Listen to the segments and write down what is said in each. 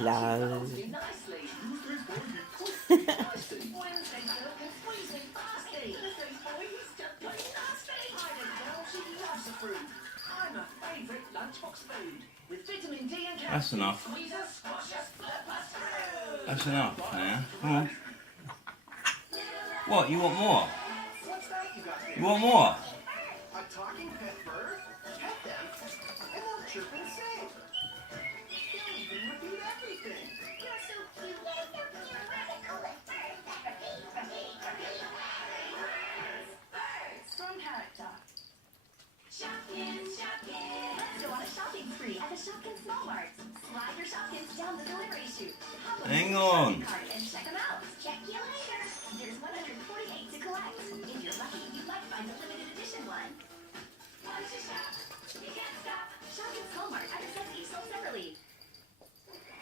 Hello. That's enough. That's enough now. Come on. What? You want more? You want more? A talking pet bird? Pet them, and they'll chirp and sing. They'll even repeat everything. You're so cute. You're so cute. We're the coolest birds ever. Strong character. Shopkins, Shopkins. Let's go on a shopping spree at the Shopkins Small Mart. Slide your Shopkins down the delivery chute. Hop Hang the on. shopping cart and check them out. Check you later. There's 148 to collect. If you're lucky, you might find a limited edition one. Once you shop, you can't stop. Shopkins Small Mart. Items each sold separately.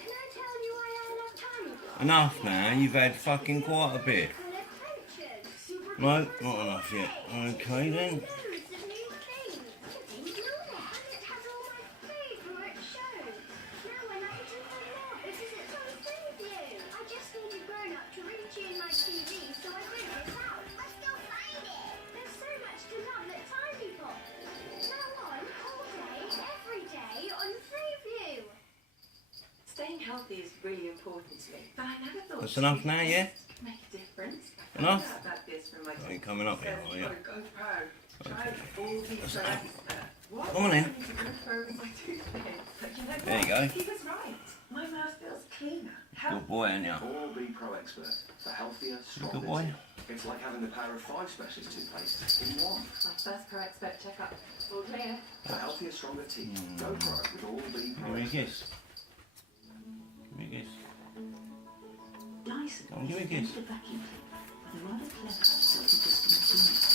Can I tell you I had enough time ago? Enough now. You've had fucking quite a bit. An adventure. Super No, not enough yet. Okay then. loads of new things. Didn't know it. And it has all my favourite shows. Now when I can do them more because it's on preview. I just need a grown-up to retune my TV so I bring this out. Let's go find it. There's so much to love at Tiny Pop. Now on all day, every day on preview. Staying healthy is really important to me, but I never thought That's enough now, yeah? make a difference. Enough? I found out about this from my Ain't coming up here, are you? Go pro. Try all these That's drugs. What? Come on in. I need to go pro with my toothpaste. But you know There you what? go. He was right. My mouth feels cleaner. Good boy, ain't ya? Oral-B Pro Expert for healthier, stronger Good boy. teeth. It's like having the power of 5 specialist toothpaste in one. My first pro expert checkup. All clear. For healthier, stronger teeth, go pro with Oral-B Pro Give me a Expert. kiss. Give me a kiss. Dyson Oh, give me a kiss. is a vacuum cleaner with a rather clever self-adjusting machine.